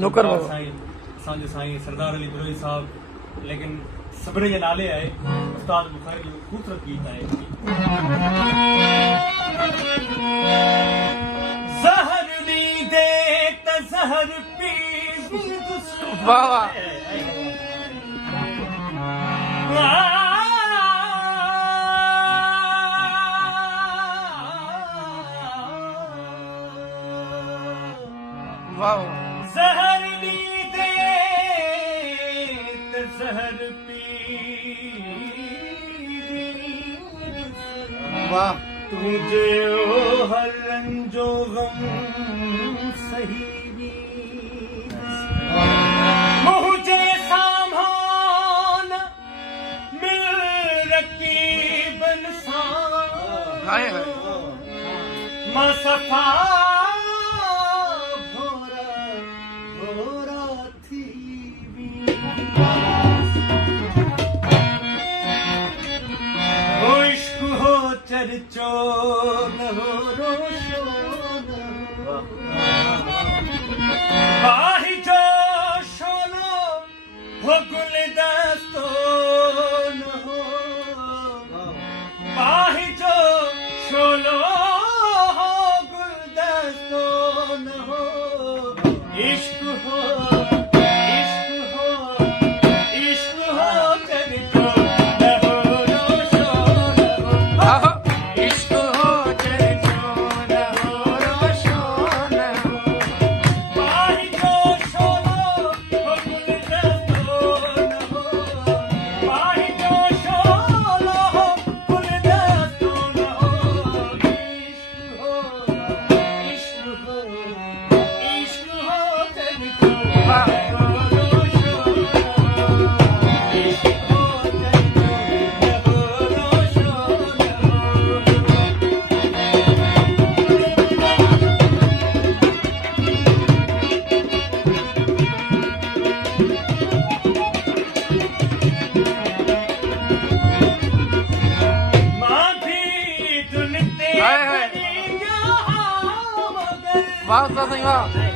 नौकर बाबा साईं साईं सरदार अली बिलोई साहब लेकिन सबरे जे नाले आए उस्ताद बुखारी जो खूबसूरत गीत आए जहर दी दे त जहर पी वाह वाह वाह जहर दी दे त जहर पी वाह तुझे ओ हर रंजो गम सही मुझे सामान मिल रकीबन सा हाय हाय मसफा भोरा थी हो इश्क हो चर्चो न हो रोशो बाही जो शोलो हो गुलदस्तो न हो बाही जो शोलो हो गुलदस्तो न हो इश्क हो चर्चो न हो रोशो न हो इश्क हो चर्चो न हो रोशो न हो बाही जो शोलो हो गुलदस्तो न हो बाही जो शोलो हो गुलदस्तो न हो इश्क हो चर्चो वाह उस्ताद सिंह वाह